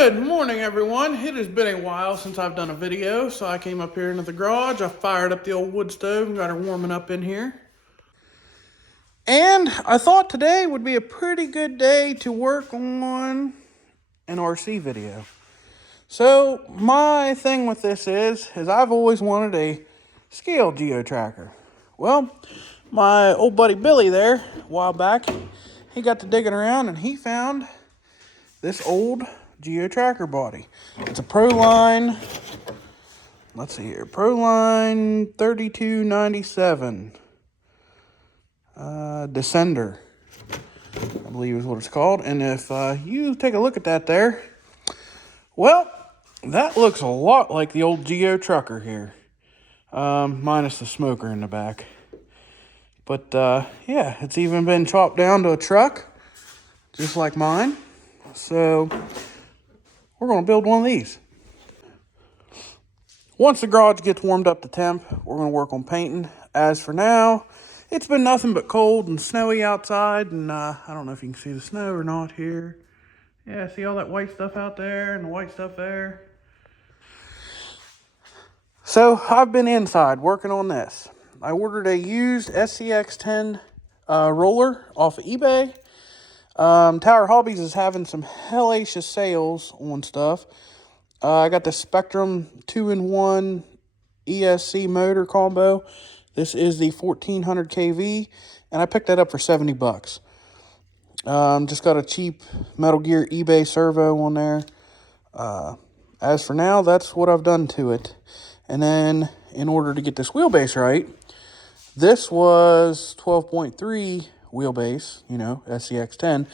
Good morning, everyone. It has been a while since I've done a video, so I came up here into the garage. I fired up the old wood stove and got her warming up in here. And I thought today would be a pretty good day to work on an RC video. So my thing with this is I've always wanted a scale geo tracker. Well, my old buddy Billy there, a while back, he got to digging around and he found this old geo tracker body. It's a proline, let's see here, proline 3297 descender, I believe is what it's called. And if you take a look at that there, well, that looks a lot like the old geo trucker here, minus the smoker in the back. But yeah, it's even been chopped down to a truck, just like mine. So we're going to build one of these. Once the garage gets warmed up to temp, we're going to work on painting. As for now, it's been nothing but cold and snowy outside, and I don't know if you can see the snow or not here. Yeah, see all that white stuff out there and the white stuff there? So I've been inside working on this. I ordered a used scx10 roller off of eBay. Tower Hobbies is having some hellacious sales on stuff. I got the Spectrum 2-in-1 ESC motor combo. This is the 1400 kV, and I picked that up for 70 bucks. Just got a cheap Metal Gear eBay servo on there. As for now, that's what I've done to it. And then in order to get this wheelbase right, this was 12.3 wheelbase, you know, scx10.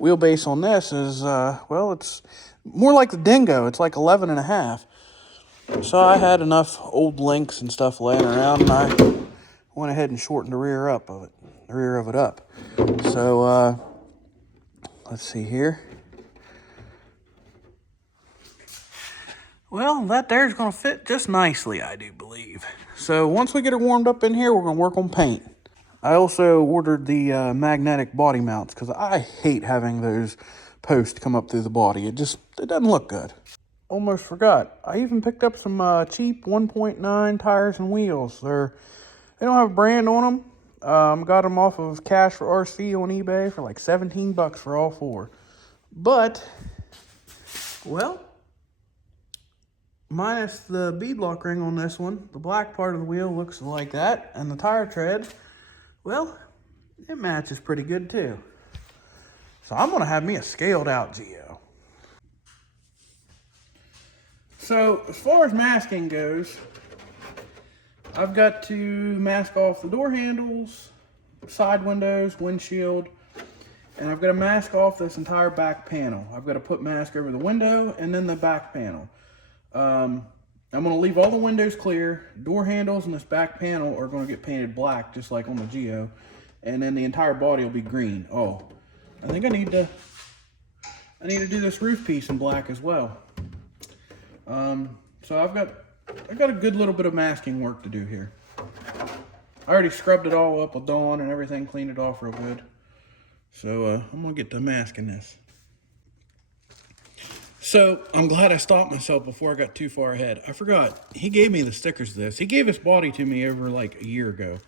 Wheelbase on this is, well, it's more like the Dingo. It's like 11.5. So I had enough old links and stuff laying around, and I went ahead and shortened the rear of it up. So, let's see here. Well, that there's going to fit just nicely, I do believe. So once we get it warmed up in here, we're going to work on paint. I also ordered the magnetic body mounts because I hate having those posts come up through the body. It doesn't look good. Almost forgot. I even picked up some cheap 1.9 tires and wheels. They don't have a brand on them. Got them off of Cash for RC on eBay for like 17 bucks for all four. But, well, minus the beadlock ring on this one, the black part of the wheel looks like that, and the tire tread, well, it matches pretty good too. So I'm gonna have me a scaled out Geo. So as far as masking goes, I've got to mask off the door handles, side windows, windshield, and I've got to mask off this entire back panel. I've got to put mask over the window and then the back panel. I'm going to leave all the windows clear. Door handles and this back panel are going to get painted black, just like on the Geo. And then the entire body will be green. Oh, I think I need to do this roof piece in black as well. So I've got a good little bit of masking work to do here. I already scrubbed it all up with Dawn and everything, cleaned it off real good. So I'm going to get to masking this. So I'm glad I stopped myself before I got too far ahead. I forgot, he gave me the stickers to this. He gave this body to me over like a year ago.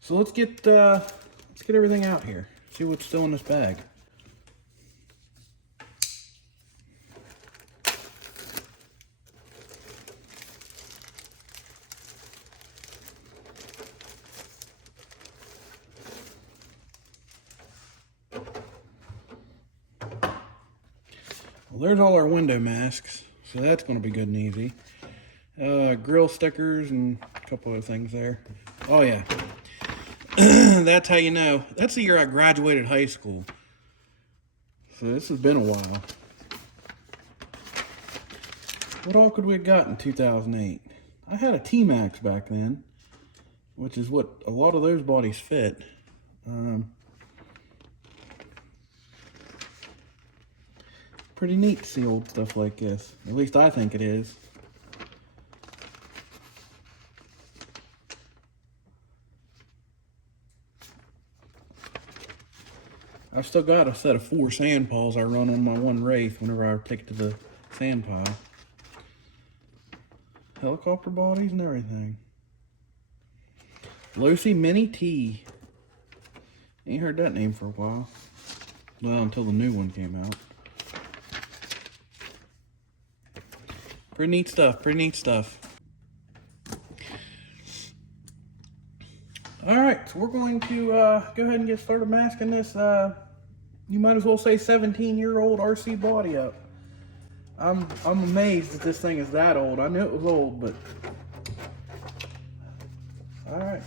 So let's get everything out here. See what's still in this bag. Well, there's all our window masks, so that's going to be good and easy. Grill stickers and a couple other things there. Oh yeah, that's how you know. That's the year I graduated high school. So this has been a while. What all could we have got in 2008? I had a T-Max back then, which is what a lot of those bodies fit. Pretty neat to see old stuff like this. At least I think it is. I've still got a set of 4 sand piles I run on my one Wraith whenever I take it to the sand pile. Helicopter bodies and everything. Lucy Mini T. Ain't heard that name for a while. Well, until the new one came out. Pretty neat stuff, pretty neat stuff. Alright, so we're going to go ahead and get started masking this, you might as well say 17-year-old RC body up. I'm amazed that this thing is that old. I knew it was old, but... Alright.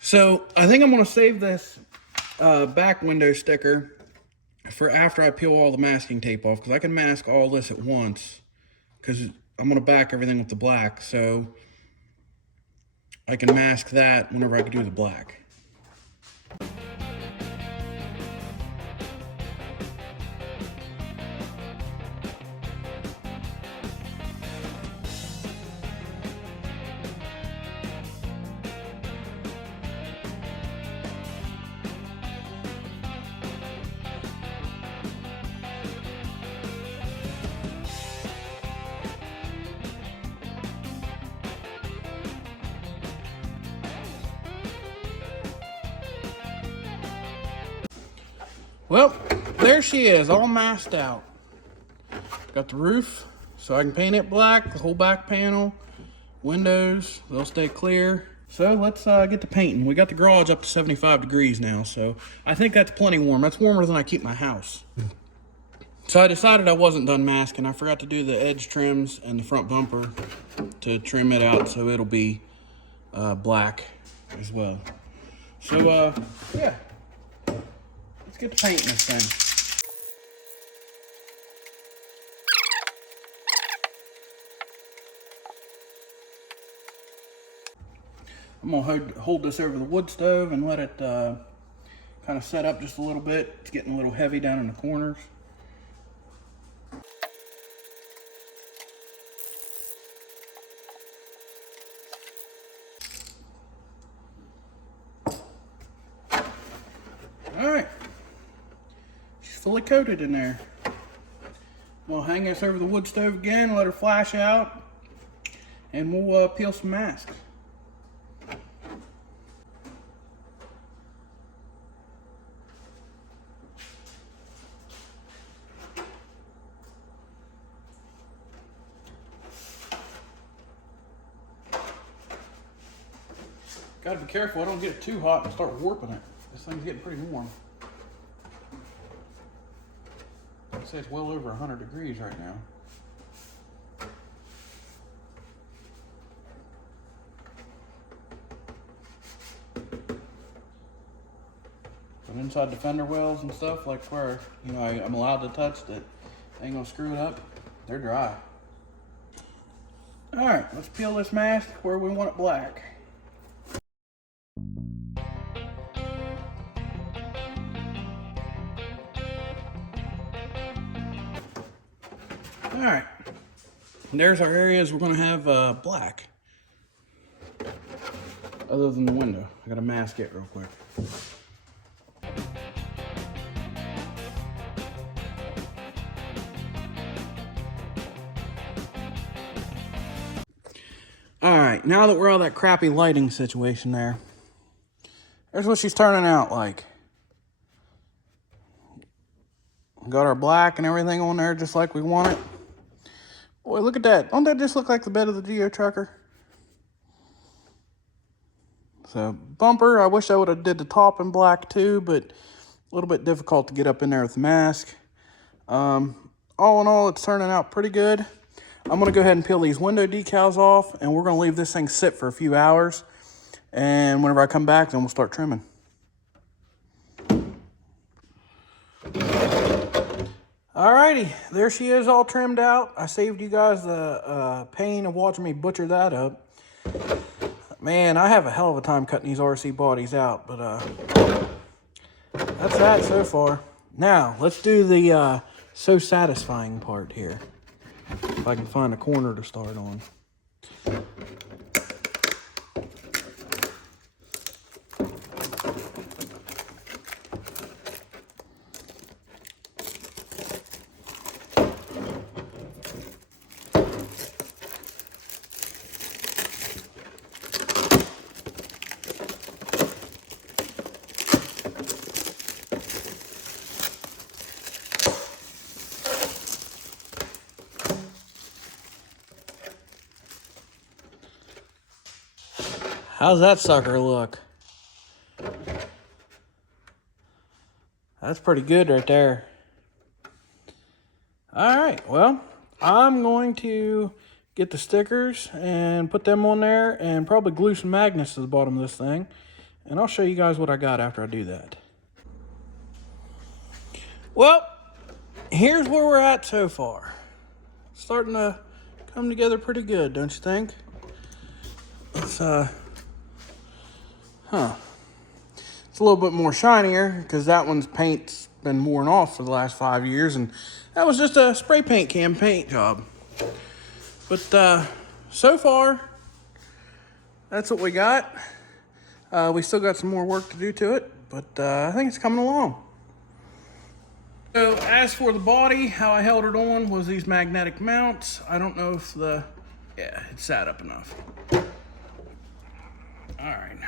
So, I think I'm going to save this back window sticker for after I peel all the masking tape off, because I can mask all this at once, because I'm going to back everything with the black, so I can mask that whenever I can do the black. Well, there she is, all masked out. Got the roof, so I can paint it black, the whole back panel, windows, they'll stay clear. So let's get to painting. We got the garage up to 75 degrees now, so I think that's plenty warm. That's warmer than I keep my house. So I decided I wasn't done masking. I forgot to do the edge trims and the front bumper to trim it out so it'll be black as well. So, yeah. Let's get to painting this thing. I'm gonna hold this over the wood stove and let it kind of set up just a little bit. It's getting a little heavy down in the corners. All right. Fully coated in there. We'll hang this over the wood stove again, let her flash out, and we'll peel some masks. Gotta be careful I don't get it too hot and start warping it. This thing's getting pretty warm. I'd say it's well over 100 degrees right now. But inside the fender wells and stuff, like where, you know, I'm allowed to touch that ain't gonna screw it up, they're dry. All right, let's peel this mask where we want it black. All right, there's our areas we're gonna have black. Other than the window, I gotta mask it real quick. All right, now that we're out of that crappy lighting situation there's what she's turning out like. Got our black and everything on there just like we want it. Boy, look at that. Don't that just look like the bed of the Geo Trucker? So, bumper, I wish I would have did the top in black too, but a little bit difficult to get up in there with the mask. All in all, it's turning out pretty good. I'm going to go ahead and peel these window decals off, and we're going to leave this thing sit for a few hours. And whenever I come back, then we'll start trimming. Alrighty, there she is all trimmed out. I saved you guys the pain of watching me butcher that up. Man, I have a hell of a time cutting these RC bodies out, but that's that so far. Now, let's do the so satisfying part here. If I can find a corner to start on. How's that sucker look? That's pretty good right there. All right, well, I'm going to get the stickers and put them on there and probably glue some magnets to the bottom of this thing. And I'll show you guys what I got after I do that. Well, here's where we're at so far. Starting to come together pretty good, don't you think? It's it's a little bit more shinier because that one's paint's been worn off for the last 5 years, and that was just a spray paint can paint job. But so far, that's what we got. We still got some more work to do to it, but I think it's coming along. So as for the body, how I held it on was these magnetic mounts. I don't know if yeah, it sat up enough. All right.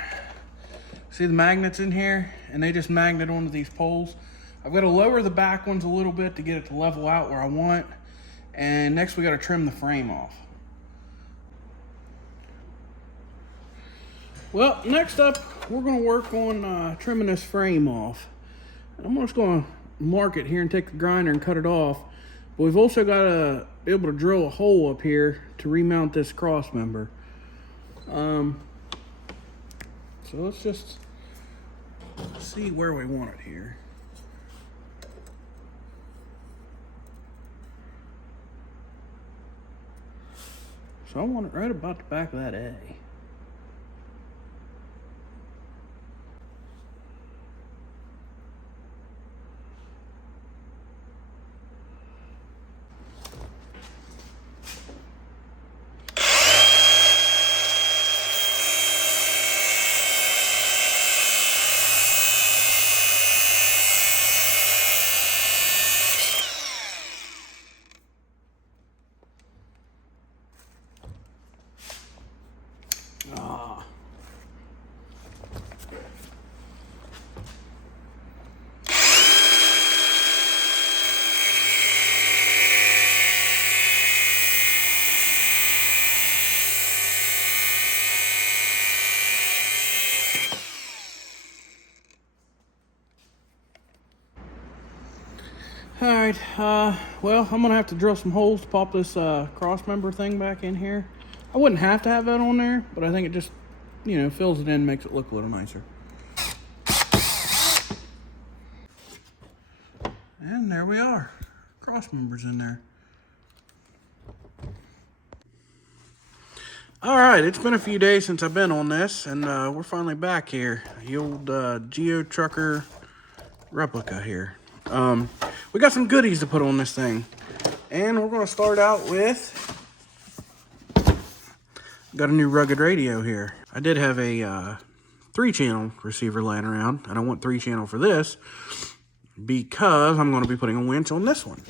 See the magnets in here? And they just magnet onto these poles. I've got to lower the back ones a little bit to get it to level out where I want. And next we got to trim the frame off. Well, next up, we're going to work on trimming this frame off. I'm just going to mark it here and take the grinder and cut it off. But we've also got to be able to drill a hole up here to remount this cross member. So let's just see where we want it here. So I want it right about the back of that A. All right, well, I'm gonna have to drill some holes to pop this cross member thing back in here. I wouldn't have to have that on there, but I think it just, you know, fills it in, makes it look a little nicer. And there we are, cross members in there. All right, it's been a few days since I've been on this, and we're finally back here. The old Geo Trucker replica here. We got some goodies to put on this thing, and we're going to start out with, got a new rugged radio here. I did have a 3-channel receiver laying around, and I want 3-channel for this because I'm going to be putting a winch on this one.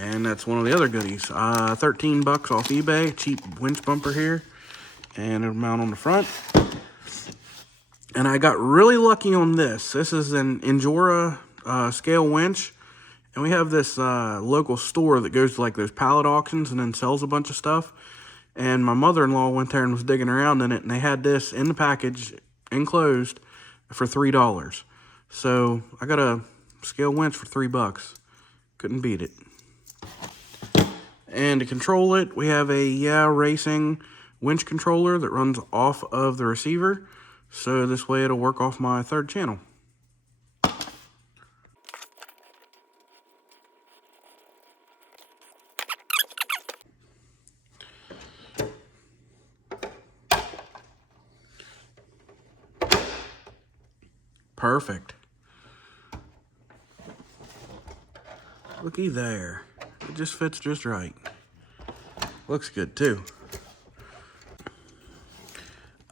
And that's one of the other goodies. 13 bucks off eBay, cheap winch bumper here, and it'll mount on the front. And I got really lucky on this. This is an Injora scale winch. And we have this local store that goes to like those pallet auctions and then sells a bunch of stuff. And my mother-in-law went there and was digging around in it, and they had this in the package, enclosed, for $3. So I got a scale winch for $3. Couldn't beat it. And to control it, we have a Racing winch controller that runs off of the receiver. So this way it'll work off my 3rd channel. Perfect. Looky there. It just fits just right. Looks good too.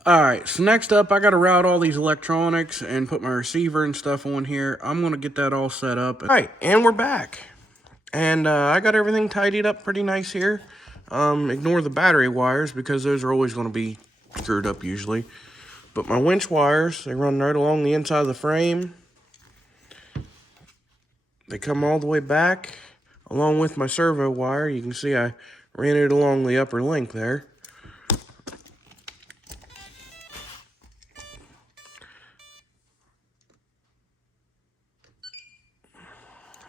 Alright, so next up I gotta route all these electronics and put my receiver and stuff on here. I'm gonna get that all set up. Alright, and we're back. And I got everything tidied up pretty nice here. Ignore the battery wires because those are always gonna be screwed up usually. But my winch wires, they run right along the inside of the frame. They come all the way back along with my servo wire. You can see I ran it along the upper link there.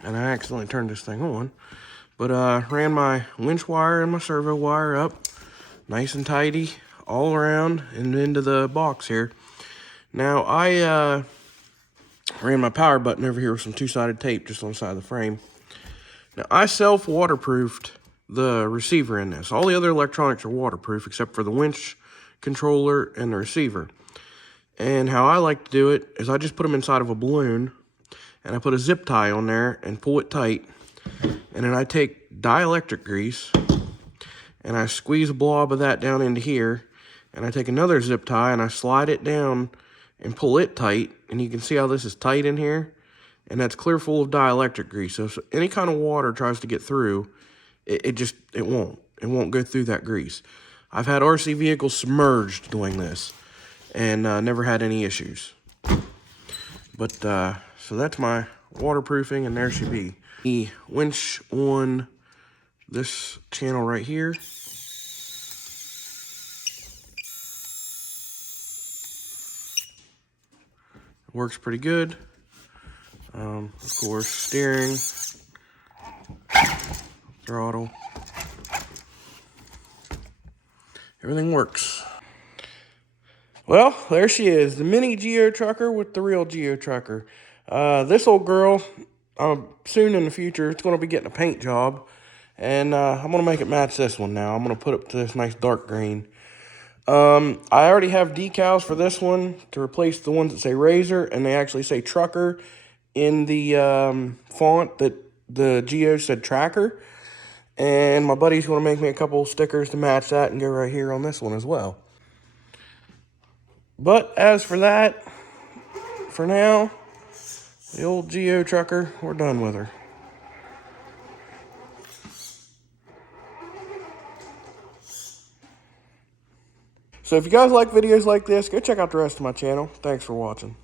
And I accidentally turned this thing on. But ran my winch wire and my servo wire up nice and tidy all around and into the box here. Now I ran my power button over here with some two-sided tape just on the side of the frame. Now I self-waterproofed the receiver in this. All the other electronics are waterproof except for the winch controller and the receiver. And how I like to do it is I just put them inside of a balloon and I put a zip tie on there and pull it tight. And then I take dielectric grease and I squeeze a blob of that down into here. And I take another zip tie and I slide it down and pull it tight. And you can see how this is tight in here. And that's clear full of dielectric grease. So if any kind of water tries to get through, it won't. It won't go through that grease. I've had RC vehicles submerged doing this and never had any issues. But so that's my waterproofing, and there she be. The winch on this channel right here. Works pretty good. Of course, steering, throttle, everything works. Well, there she is, the mini Geo Trucker with the real Geo Trucker. This old girl, soon in the future, it's going to be getting a paint job. And I'm going to make it match this one now. I'm going to put it to this nice dark green. I already have decals for this one to replace the ones that say Razor, and they actually say Trucker in the font that the Geo said Tracker. And my buddy's going to make me a couple stickers to match that and go right here on this one as well. But as for that, for now, the old Geo Trucker, we're done with her. So if you guys like videos like this, go check out the rest of my channel. Thanks for watching.